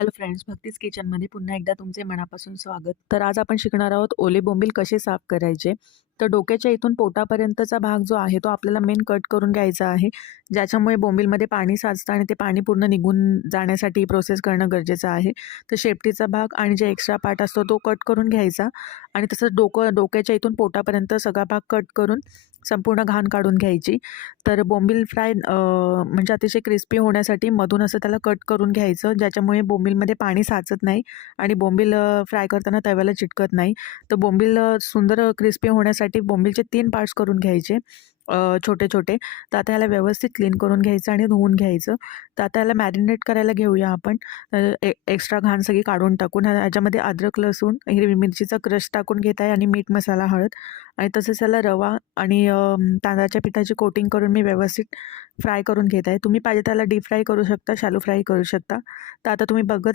Hello friends, भक्तीज किचनमध्ये पुन्हा एकदा तुमचे मनापासून स्वागत. तर आज आपण शिकणार आहोत ओले बोंबील कसे साफ करायचे. तर डोक्याच्या इथून पोटापर्यंतचा भाग जो आहे तो आपल्याला मेन कट करून घ्यायचा आहे, ज्याच्यामुळे बोंबीलमध्ये पाणी साचतं आणि ते पाणी पूर्ण निघून जाण्यासाठी प्रोसेस करणं गरजेचं आहे. तर शेपटीचा भाग आणि जे एक्स्ट्रा पार्ट असतो तो कट करून घ्यायचा आणि तसंच डोक्याच्या इथून पोटापर्यंत सगळा भाग कट करून संपूर्ण घाण काढून घ्यायची. तर बोंबील फ्राय म्हणजे अतिशय क्रिस्पी होण्यासाठी मधून असं त्याला कट करून घ्यायचं, ज्याच्यामुळे बोंबीलमध्ये पाणी साचत नाही आणि बोंबील फ्राय करताना तव्याला चिटकत नाही. तर बोंबील सुंदर क्रिस्पी होण्यासाठी बोंबीलचे 3 पार्ट्स करून घ्यायचे, छोटे-छोटे. तर आता ह्याला व्यवस्थित क्लीन करून घ्यायचं आणि धुवून घ्यायचं. तर आता ह्याला मॅरिनेट करायला घेऊया आपण. एक्स्ट्रा घाण सगळी काढून टाकून ह्याच्यामध्ये अद्रक, लसूण, हिरवी मिरचीचा क्रश टाकून घेत आहे आणि मीठ, मसाला, हळद आणि तसेच त्याला रवा आणि तांदळाच्या पिठाची कोटिंग करून मी व्यवस्थित फ्राय करून घेत आहे. तुम्ही पाहिजे त्याला डीप फ्राय करू शकता, शॅलो फ्राय करू शकता. तर आता तुम्ही बघत